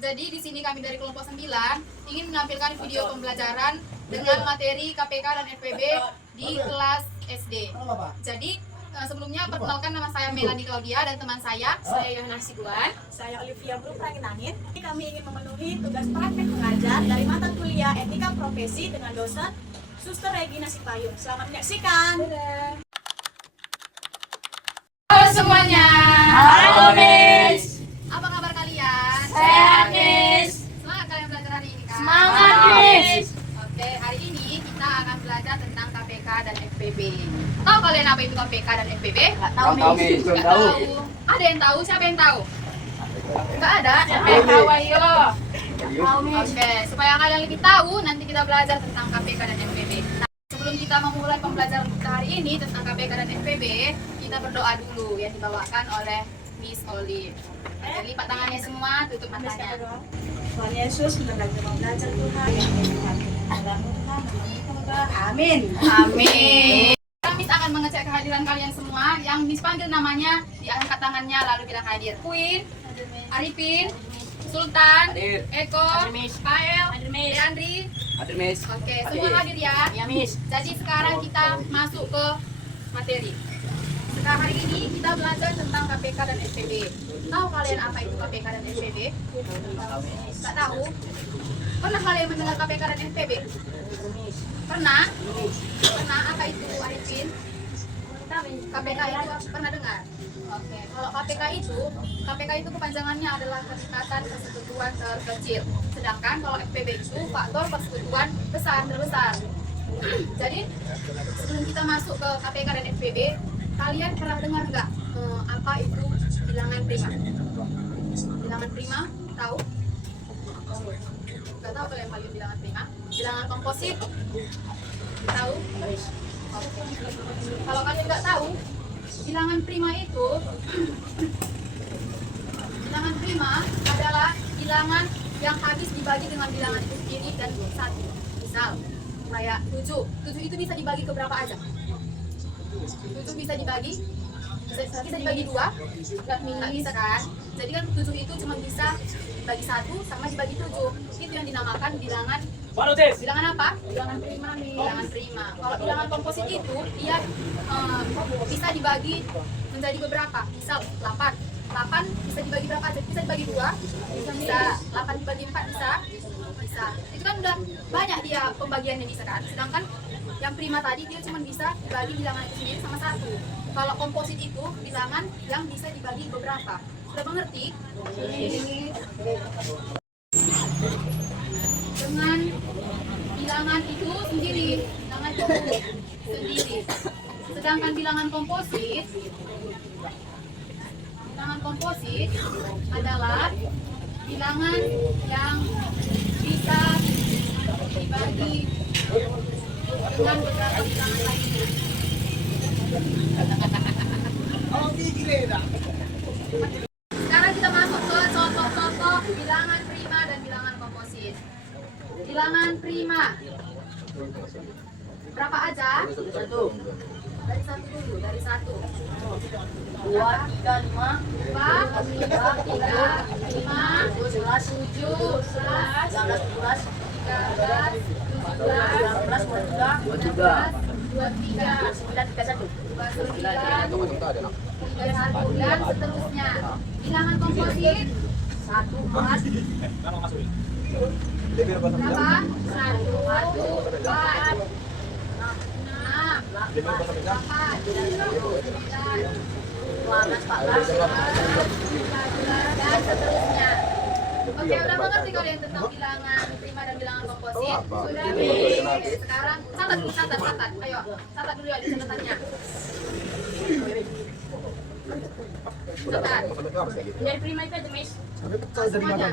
Jadi di sini kami dari kelompok 9 ingin menampilkan video pembelajaran dengan materi KPK dan FPB di kelas SD. Jadi sebelumnya perkenalkan, nama saya Melanie Claudia dan teman saya Yohana Sibuan. Saya Olivia Angin. Kami ingin memenuhi tugas praktek mengajar dari mata kuliah Etika Profesi dengan dosen Suster Regina Sipayung. Selamat menyaksikan. Halo semuanya. Halo Miss. Apa kabar kalian? Sehat Miss. Semangat kalian belajar hari ini kan? Semangat Miss. Oke, hari ini kita akan belajar tentang KPK dan FPB. Tahu kalian apa itu KPK dan FPB? Nggak tahu Miss. Nggak tahu. Ada yang tahu? Siapa yang tahu? Nggak ada? Siapa yang tahu ayo? Oke, supaya kalian lebih tahu, nanti kita belajar tentang KPK dan FPB. Nah, sebelum kita memulai pembelajaran kita hari ini tentang KPK dan FPB, kita berdoa dulu yang dibawakan oleh Miss Olive. Jadi lipat tangannya semua, tutup matanya. Tuhan Yesus, kita belajar Tuhan yang Tuhan. Amin. Amin. Sekarang Miss akan mengecek kehadiran kalian semua. Yang Miss panggil namanya, diangkat tangannya lalu bilang hadir. Queen, Arifin, Sultan, Hadir. Eko, Pael, Deandri. Hadir, Miss. Oke, semua hadir ya. Ya Miss. Jadi sekarang kita masuk ke materi. Sekarang hari ini kita belajar tentang KPK dan FPB. Tahu kalian apa itu KPK dan FPB? Nggak tahu? Pernah kalian mendengar KPK dan FPB? Pernah? Pernah? Apa itu Arifin? KPK itu pernah dengar? Oke, kalau KPK itu kepanjangannya adalah Kedekatan Persekutuan Terkecil. Sedangkan kalau FPB itu Faktor Persekutuan Terbesar. Jadi sebelum kita masuk ke KPK dan FPB, kalian pernah dengar nggak apa itu bilangan prima? Bilangan prima, tahu? Nggak tahu kalian paling bilangan prima? Bilangan komposit, tahu? Oke. Kalau kalian nggak tahu, bilangan prima itu bilangan prima adalah bilangan yang habis dibagi dengan bilangan itu sendiri dan satu. Misal kayak 7 itu bisa dibagi ke berapa aja? 7 bisa dibagi 2? Nggak bisa kan? Jadi kan 7 itu cuma bisa dibagi 1 sama dibagi 7. Itu yang dinamakan bilangan apa? Bilangan prima nih. Bilangan prima. Kalau bilangan komposit itu dia bisa dibagi menjadi beberapa. Misal 8 bisa dibagi berapa aja? Bisa dibagi 2? Bisa. 8 dibagi 4 bisa? Bisa. Itu kan udah banyak dia pembagiannya bisa kan? Sedangkan yang prima tadi dia cuma bisa dibagi bilangan itu sendiri sama 1. Kalau komposit itu bilangan yang bisa dibagi beberapa. Sudah mengerti? Dengan bilangan itu sendiri, bilangan komposit sendiri. Sedangkan bilangan komposit adalah bilangan yang bisa dibagi dengan beberapa bilangan lainnya. Sekarang kita masuk ke contoh-contoh bilangan prima dan bilangan komposit. Bilangan prima berapa aja? 1. Dari 1 dulu, dari 1. 2, 3, 5. 4, 3, 5, 11, 7, 11, 12, 13, 14, 15, 23, 29, 31, dan seterusnya. Bilangan komposit 1, 4. Berapa? 1, 4, 6, 8, 9, 14, dan seterusnya. Oke, udah mengerti kalian tentang bilangan prima dan bilangan komposit? Sudah nih. Oke, sekarang catat. Ayo, catat dulu ya di catatannya. Catat. Dari prima itu aja Miss. Semuanya.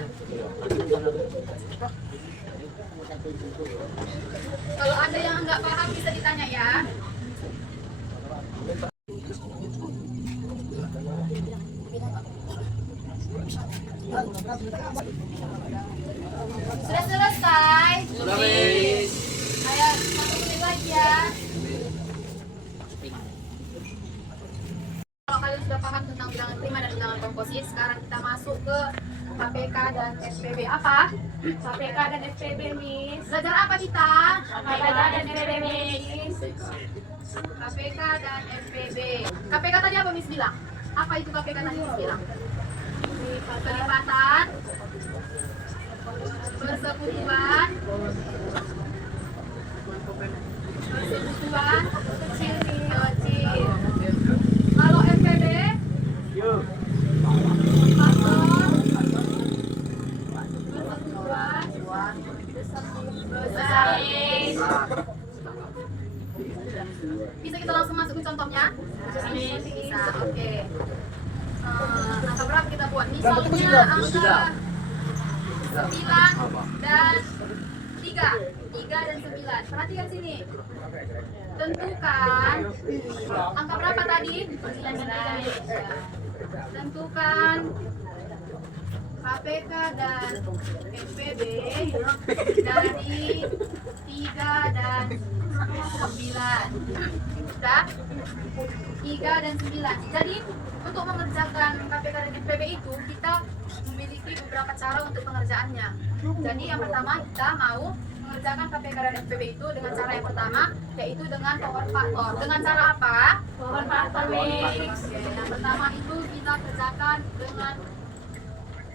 Kalau ada yang nggak paham bisa ditanya ya. Sudah selesai? Sudah, Miss. Ayo, 1 menit lagi ya. Kalau kalian sudah paham tentang bilangan prima dan bilangan komposit, sekarang kita masuk ke KPK dan FPB apa? KPK dan FPB, Miss. Belajar apa kita? KPK dan FPB, Miss. KPK dan FPB. KPK tadi apa Miss bilang? Apa itu KPK tadi Miss bilang? Pelipatan, persekutuan, kecil. Kalau FPB, faktor, persekutuan, besar. Bisa kita langsung masuk ke contohnya? Bisa, oke. Angka berapa kita buat? Misalnya angka 9 dan 3. 3 dan 9. Perhatikan sini. Tentukan angka berapa tadi? 9. Tentukan KPK dan FPB dari 3 dan 9. Sudah? 3 dan 9. Jadi untuk mengerjakan KPK dan FPB itu kita memiliki beberapa cara untuk pengerjaannya. Jadi yang pertama kita mau mengerjakan KPK dan FPB itu dengan cara yang pertama, yaitu dengan power faktor. Dengan cara apa? Power faktor, Miss. Oke, yang pertama itu kita kerjakan dengan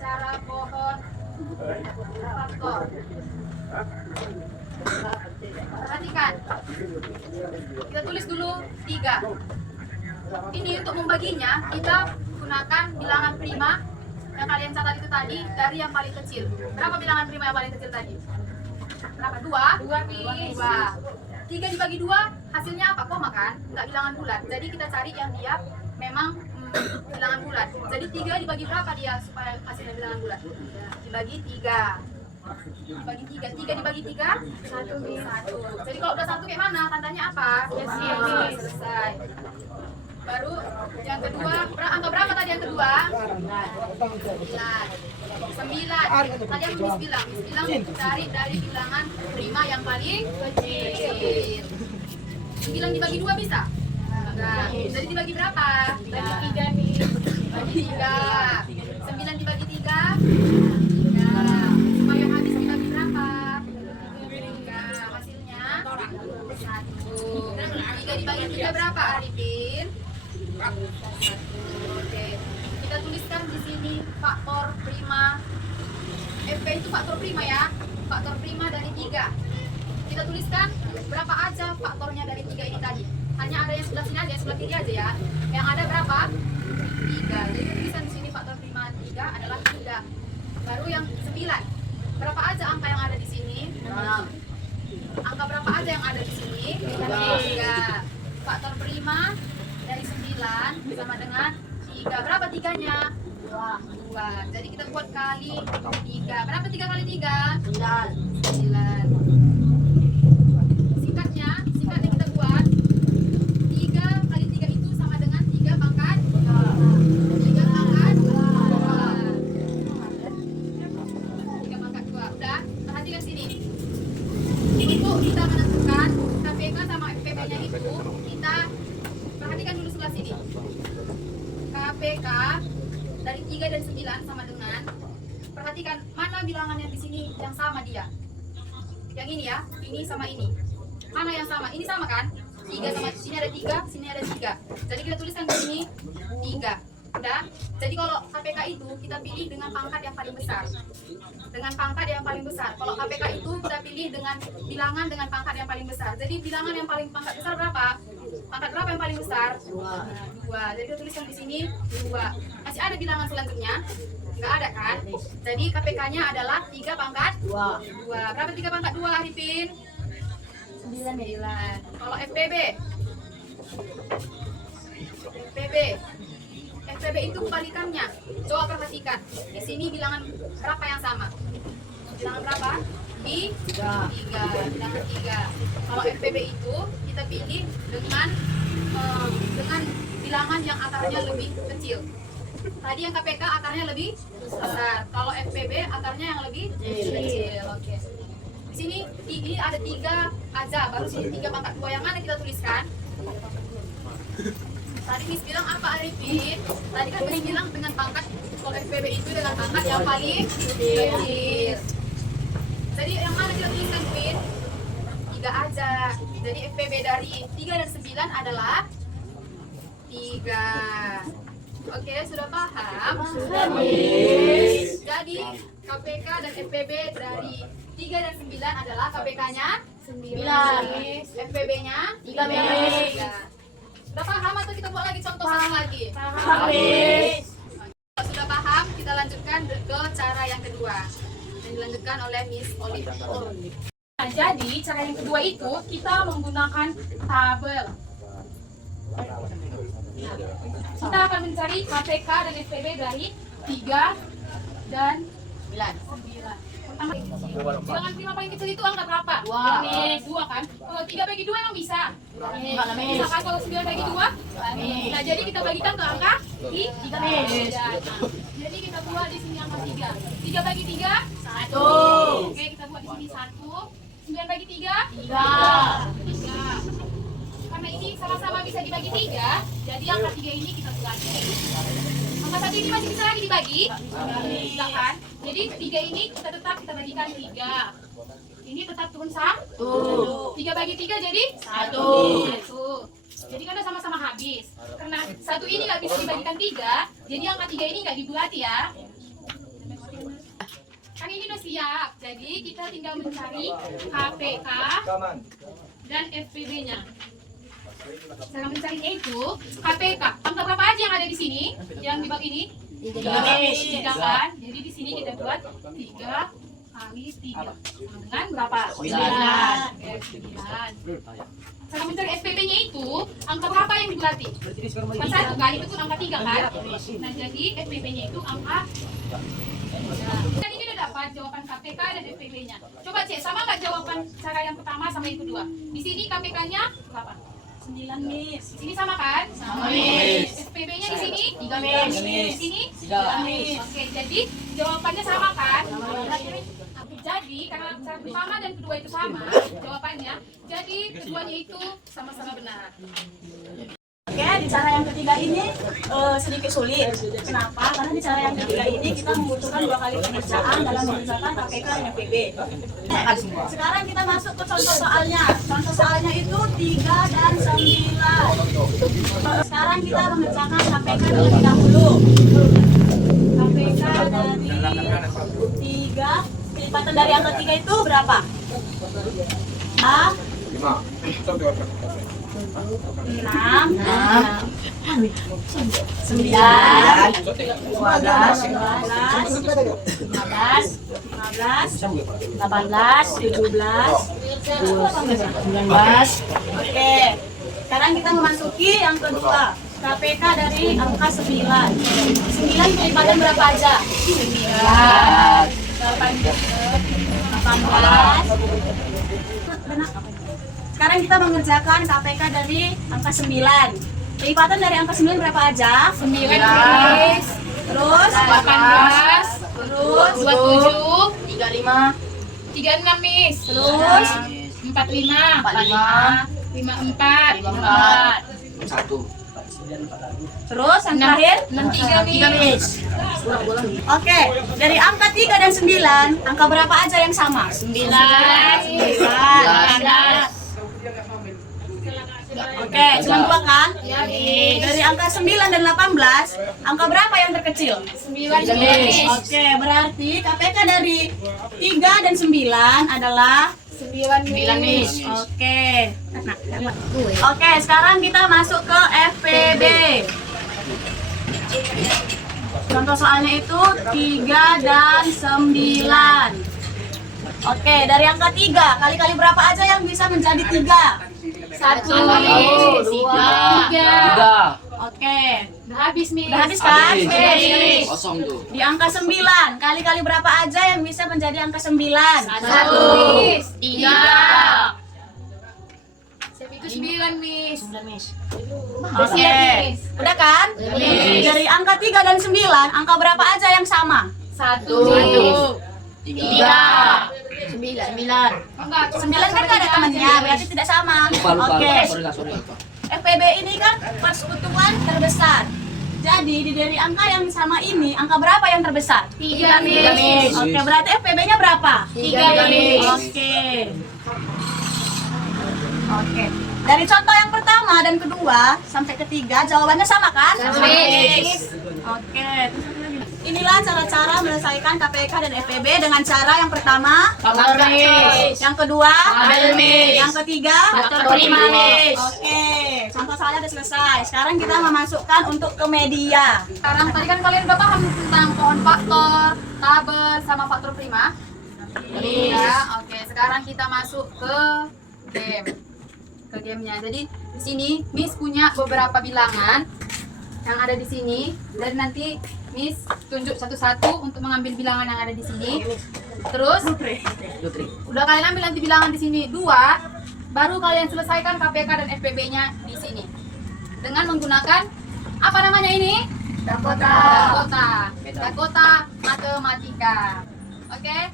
cara pohon faktor. Perhatikan, kita tulis dulu 3. Ini untuk membaginya kita gunakan bilangan prima yang kalian catat itu tadi dari yang paling kecil. Berapa bilangan prima yang paling kecil tadi? Berapa? 2? 2, Miss. 3 dibagi 2 hasilnya apa? Koma kan? Enggak bilangan bulat. Jadi kita cari yang dia memang bilangan bulat. Jadi 3 dibagi berapa dia supaya hasilnya bilangan bulat? Dibagi 3. Dibagi 3. 3 dibagi 3? 1. Jadi kalau udah 1 kayak mana? Tandanya apa? Yes, Selesai. Baru yang kedua, angka berapa tadi yang kedua? 9. Tadi yang Miss bilang cari dari bilangan prima yang paling kecil. 9 dibagi 2 bisa? Enggak. Jadi dibagi berapa? Bagi 3, nih. Bagi 3. 9 dibagi 3? 3. Supaya habis dibagi berapa? 3. Hasilnya 1. 3 dibagi 3 berapa, Arifin? 1. Oke. Kita tuliskan di sini faktor prima. FP itu faktor prima ya. Faktor prima dari 3. Kita tuliskan berapa aja faktornya dari 3 ini tadi. Hanya ada yang sebelah sini aja, yang sebelah kiri aja ya. Yang ada berapa? 3. Jadi tulisan di sini faktor prima 3 adalah 3. Baru yang 9. Berapa aja angka yang ada di sini? 6. Angka berapa aja yang ada di sini? 3. Faktor prima dari 9 sama dengan 3. Berapa 3-nya? 2. Jadi kita buat kali 3. Berapa 3 kali 3? 9. Singkatnya kita buat 3 kali 3 itu sama dengan 3 pangkat 3 pangkat 2. Udah, perhatikan sini. Untuk kita menentukan KPK sama FPB-nya itu, kita perhatikan dulu sebelah sini. KPK dari 3 dan 9 sama dengan, perhatikan mana bilangan yang di sini yang sama dia. Yang ini ya, ini sama ini. Mana yang sama? Ini sama kan? 3 sama sini ada 3, sini ada 3. Jadi kita tuliskan di sini 3. Udah. Jadi kalau KPK itu kita pilih dengan pangkat yang paling besar. Dengan pangkat yang paling besar. Kalau KPK itu kita pilih dengan bilangan dengan pangkat yang paling besar. Jadi bilangan yang paling pangkat besar berapa? Pangkat berapa yang paling besar? 2. Jadi kita tuliskan di sini 2. Masih ada bilangan selanjutnya? Enggak ada kan? Jadi KPK-nya adalah 3 pangkat 2. Berapa 3 pangkat 2, Arifin? 9. Kalau FPB? FPB itu kebalikannya. Coba perhatikan. Di sini bilangan berapa yang sama? Bilangan berapa? 3. Bilangan 3. Kalau FPB itu kita pilih dengan bilangan yang akarnya lebih kecil. Tadi yang KPK akarnya lebih besar. Kalau FPB akarnya yang lebih kecil. Oke. Di sini ini ada 3 aja, baru sini 3 pangkat 2. Yang mana kita tuliskan? Tadi Miss bilang apa, Arifin? Tadi kan Miss bilang dengan pangkat Kalau FPB itu dengan angka yang paling kecil. Jadi yang mana kita tuliskan Queen? 3 aja. Jadi FPB dari 3 dan 9 adalah 3. Oke, sudah paham? Sudah, Miss. Jadi KPK dan FPB dari 3 dan 9 adalah KPK-nya 9. FPB-nya 3, Miss. Sudah paham atau kita buat lagi contoh satu lagi? Paham, Miss. Kalau sudah paham, kita lanjutkan ke cara yang kedua yang dilanjutkan oleh Miss Olive. Nah, jadi cara yang kedua itu kita menggunakan tabel. Kita akan mencari KPK dan FPB dari 3 dan 9. Pertama, bilangan prima paling kecil itu angka berapa? 2 kan? Kalau 3 bagi 2 emang bisa? Bisa kan kalau 9 bagi 2? Nah, jadi kita bagikan ke angka 3. Jadi kita buat di sini angka 3. 3 bagi 3? 1. Oke, kita buat di sini 1. 9 bagi 3? 3. Karena ini sama-sama bisa dibagi 3, jadi angka 3 ini kita bagi. Angka 1 ini masih bisa lagi dibagi? Bisa kan? Jadi 3 ini kita bagikan 3. Ini tetap turun 1. 3 bagi 3 jadi 1. Jadi karena sama-sama habis. Karena 1 ini nggak bisa dibagikan 3, jadi angka 3 ini nggak dibuat ya. Kan ini udah siap, jadi kita tinggal mencari KPK dan FPB-nya. Cara mencarinya itu KPK. Angka berapa aja yang ada di sini? Yang di bab ini? 3 kan? Jadi di sini kita buat 3 kali 3. Dengan berapa? 9. Oke, 9. Cara mencari FPB-nya itu angka berapa yang dibuati? Kan 1 kali itu angka 3 kan? Nah, jadi FPB-nya itu angka. Kan ini udah dapat jawaban KPK dan FPB-nya. Coba cek, sama nggak jawaban cara yang pertama sama yang kedua? Di sini KPK-nya berapa? 9, Miss. Sini sama kan? Sama, Miss. FPB-nya di sini? 3, Miss. Di sini? 3, Miss. Oke, jadi jawabannya sama kan? Jadi karena cara pertama dan kedua itu sama jawabannya, jadi keduanya itu sama-sama benar. Oke, di cara yang ketiga ini sedikit sulit. Kenapa? Karena di cara yang ketiga ini kita membutuhkan 2 kali pengerjaan dalam mengerjakan KPK dan FPB. Sekarang kita masuk ke contoh soalnya. Contoh soalnya itu 3 dan 9. Sekarang kita mengerjakan KPK terlebih dahulu. KPK dari 3, kelipatan dari angka 3 itu berapa? A 6, 9, 12, 18, 17, 19. Oke, sekarang kita memasuki yang kedua. KPK dari angka 9. 9 kelipatan berapa aja? 9, 18. Sekarang kita mengerjakan KPK dari angka 9. Kelipatan dari angka 9 berapa aja? 9, Miss. Terus 18, terus 27, 35, 36, Miss. terus 45, 54, 1. terus yang terakhir 63, Miss. Oke, dari angka 3 dan 9, angka berapa aja yang sama? 9. Oke, cuma 2 kan? Ya, Miss. Dari angka 9 dan 18, angka berapa yang terkecil? 9, Miss. Oke, berarti KPK dari 3 dan 9 adalah 9, Miss. Oke. Oke, sekarang kita masuk ke FPB. Contoh soalnya itu 3 dan 9. Oke, dari angka 3, kali-kali berapa aja yang bisa menjadi 3? 1, 2, 3. Oke. Udah habis, Miss. Udah habis kan? Habis. Oke. Kosong tuh. Di angka 9, kali-kali berapa aja yang bisa menjadi angka 9? 1, Miss. 3. Siapa itu 9, Miss. Oke. Udah kan? Miss. Dari angka 3 dan 9, angka berapa aja yang sama? 1, 3. 9. Enggak, 9 kan gak ada temannya, berarti tidak sama. Lupa. Oke. Sorry. FPB ini kan persekutuan terbesar. Jadi dari angka yang sama ini, angka berapa yang terbesar? 3, Miss. Oke, berarti FPB-nya berapa? 3, Miss. Oke. Oke. Dari contoh yang pertama dan kedua sampai ketiga jawabannya sama kan? Sama, Miss. Oke. Inilah cara-cara menyelesaikan KPK dan FPB dengan cara yang pertama, yang kedua, yang ketiga, Oke, contoh saya sudah selesai. Sekarang kita memasukkan untuk ke media. Sekarang tadi kan kalian udah paham tentang pohon faktor, tabel, sama faktor prima. Ya, oke. Sekarang kita masuk ke game. Ke gamenya. Jadi di sini Miss punya beberapa bilangan yang ada di sini dan nanti Miss tunjuk satu-satu untuk mengambil bilangan yang ada di sini. Terus udah kalian ambil nanti bilangan di sini 2, baru kalian selesaikan KPK dan FPB-nya di sini dengan menggunakan apa namanya ini? Dakota matematika. Oke?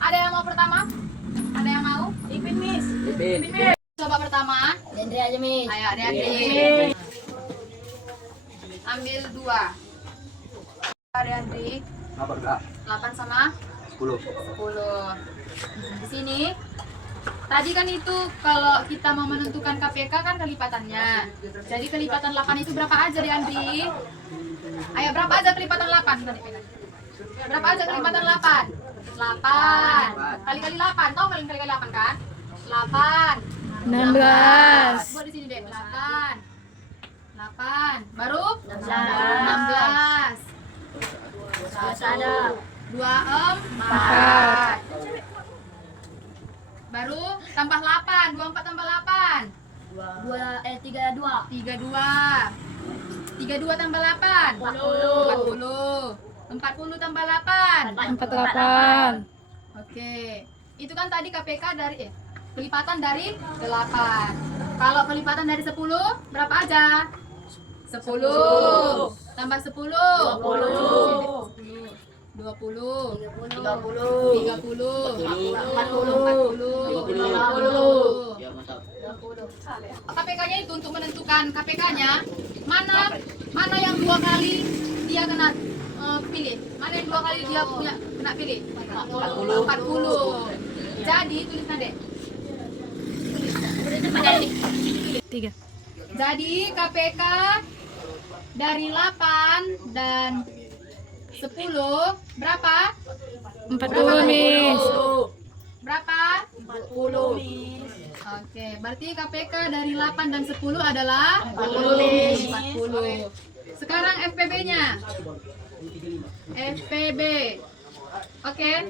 Ada yang mau pertama? Ada yang mau? Ipin, Miss. Coba pertama. Dendri aja, Miss. Ayo, adik-adik. Ambil 2. Adik-adik. 8 sama 10. 10. Di sini tadi kan itu kalau kita mau menentukan KPK kan kelipatannya. Jadi kelipatan 8 itu berapa aja di Andri? Ayo berapa aja kelipatan 8? Berapa aja kelipatan 8? 8. Kali-kali 8. Tahu kalian kali-kali 8 kan? 8. 16. Buat di sini deh. 8. 8. Baru? 16. Ada 24. Baru tambah 8. 24 tambah 8. 32. 32 tambah 8. 40. 40 tambah 8. 48. Oke. Itu kan tadi KPK dari kelipatan dari 8. Kalau kelipatan dari 10 berapa aja? 10. Tambah 10. 20. 20. 30. 40. 50. Ya, mantap. KPK-nya itu untuk menentukan KPK-nya mana yang 2 kali dia kena pilih, mana yang 2 kali dia kena pilih? 40. Jadi tulis Nade. Tiga. Jadi KPK dari 8 dan 10 berapa? 40, Miss. Berapa? 40. Oke, berarti KPK dari 8 dan 10 adalah 40. Sekarang FPB-nya. FPB. Oke.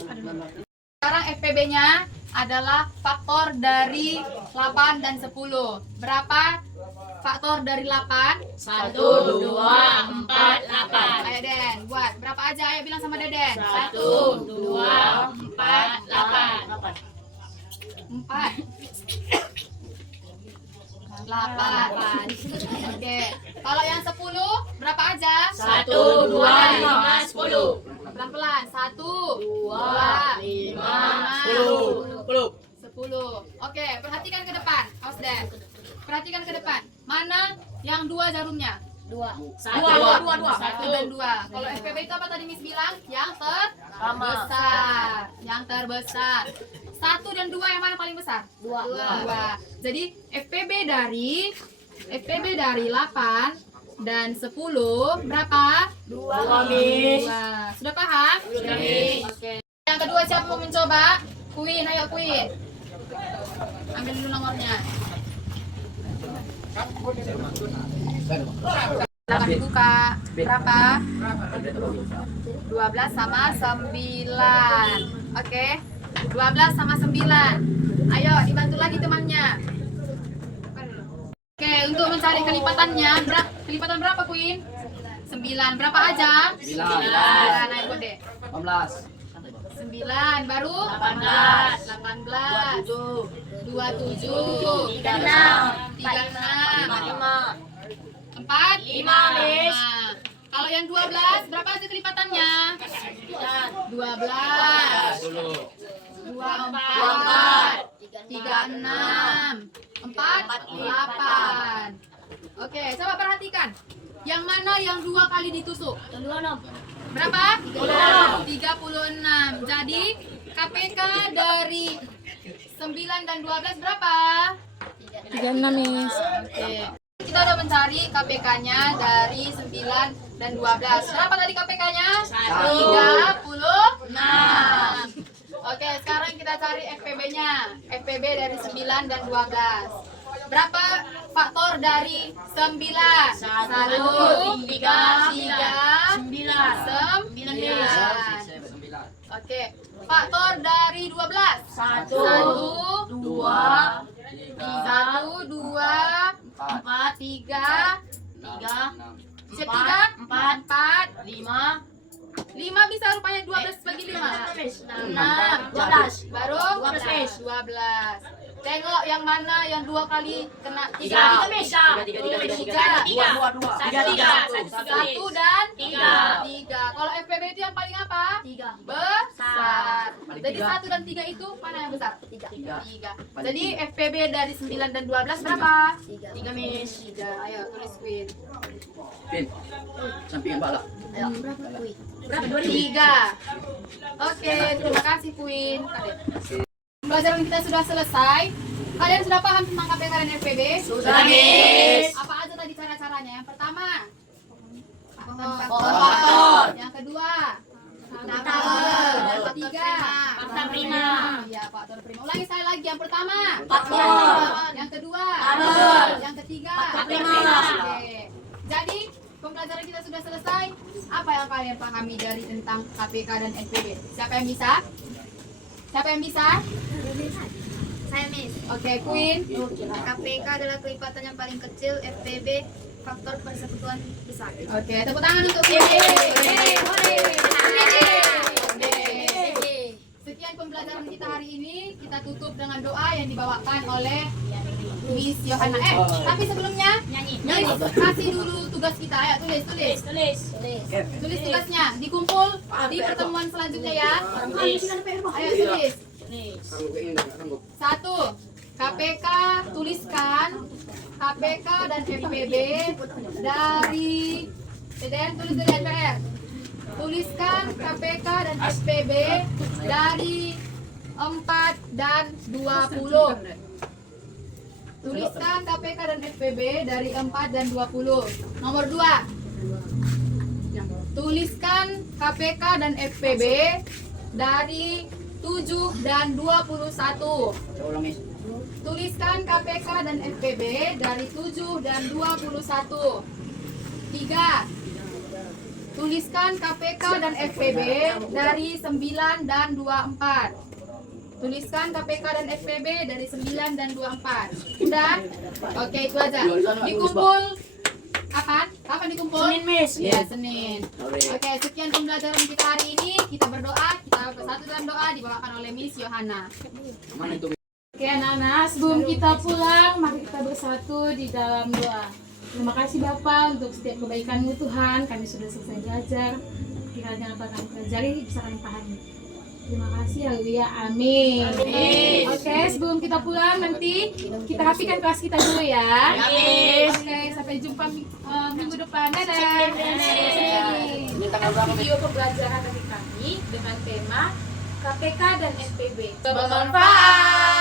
Sekarang FPB-nya adalah faktor dari 8 dan 10. Berapa faktor dari 8? 1, 2, 4, 8. Ayo Den, buat. Berapa aja? Ayo bilang sama Deden. 1, 2, 4, 8. 4. 8. Oke. Kalau yang 10 berapa aja? 1, 2, 5, 10. Pelan-pelan. 1, 2, 5, 10. Oke, perhatikan ke depan. Awas deh. Perhatikan ke depan. Mana yang 2 jarumnya? 2. 1 dan 2. Kalau FPB itu apa tadi Miss bilang? Yang terbesar. Yang terbesar. 1 dan 2 yang mana paling besar? 2. Jadi FPB dari 8 dan 10 berapa? 2, Miss. 2. Sudah paham? Sudah, Miss. Oke. Yang kedua siapa mau mencoba? Queen, ayo Queen. Ambil dulu nomornya. Silakan dibuka. Berapa? 12 sama 9. Oke. 12 sama 9. Ayo dibantu lagi temannya. Oke, untuk mencari kelipatannya, kelipatan berapa Queen? 9. Berapa aja? 9. Ayo buat deh. 18. 9 baru 18. 27 36. 4 5, Miss. Kalau yang 12 berapa aja kelipatannya? 12 24 36 48. Oke, coba perhatikan. Yang mana yang 2 kali ditusuk? Yang 26. Berapa? 36. Jadi KPK dari 9 dan 12 berapa? 36, Miss. Oke. Kita udah mencari KPK-nya dari 9 dan 12. Berapa tadi KPK-nya? 36. Oke, sekarang kita cari FPB-nya. FPB dari 9 dan 12. Berapa faktor dari 9? 1, 3, 9. Oke. Faktor dari 12? 1, 2, 4, 3, 4, 5 bisa rupanya 12 bagi 5. 6, 12. Baru 12. Tengok yang mana yang 2 kali kena 3. 3. 1 dan 3. Kalau FPB itu yang paling apa? 3. Besar. Jadi 1 dan 3 itu mana yang besar? 3. Jadi FPB dari 9 dan 12 berapa? 3, Miss. 3. Ayo tulis Queen. Pin. Sampingan bala. Berapa? 3. Oke, terima kasih Queen. Pelajaran kita sudah selesai. Kalian sudah paham tentang KPK dan FPB? Sudah, Miss. Apa aja tadi cara-caranya? Yang pertama, Faktor. yang kedua, Faktor. yang ketiga, Faktor prima. Iya, faktor prima. Ulangi sekali lagi. Yang pertama, Faktor. yang kedua, Faktor. yang ketiga, Faktor prima. Oke. Jadi pembelajaran kita sudah selesai. Apa yang kalian pahami dari tentang KPK dan FPB? Siapa yang bisa? Siapa yang bisa? Saya Miss. Oke, Queen. KPK adalah kelipatan yang paling kecil, FPB faktor persekutuan besar. Oke, tepuk tangan untuk Queen. Sekian pembelajaran kita hari ini. Kita tutup dengan doa yang dibawakan oleh Miss Yohana. Tapi sebelumnya Miss kasih dulu tugas kita. Ayo tulis. Tulis tugasnya. Dikumpul di pertemuan selanjutnya ya. Ayo tulis. 1. KPK tuliskan KPK dan FPB dari Deden, tulis dari NPR. Tuliskan KPK dan FPB dari 4 dan 20. Tuliskan KPK dan FPB dari 4 dan 20. Nomor 2. Tuliskan KPK dan FPB dari 7 dan 21. Tuliskan KPK dan FPB dari 7 dan 21. 3. Tuliskan KPK dan FPB dari 9 dan 24. Tuliskan KPK dan FPB dari 9 dan 24. Udah? Oke, itu aja. Dikumpul kapan? Kapan dikumpul? Senin, Miss. Ya, Senin. Oke, sekian pembelajaran kita hari ini. Kita berdoa, kita bersatu dalam doa dibawakan oleh Miss Yohana. Oke anak-anak, sebelum kita pulang, mari kita bersatu di dalam doa. Terima kasih Bapak untuk setiap kebaikan-Mu Tuhan. Kami sudah selesai belajar. Kiranya apa kami pelajari bisa kami pahami. Terima kasih, haleluya, amin. Oke, sebelum kita pulang nanti kita rapikan kelas kita dulu ya. Oke, sampai jumpa minggu depan. Dadah. Video pembelajaran dari kami dengan tema KPK dan FPB. Bermanfaat.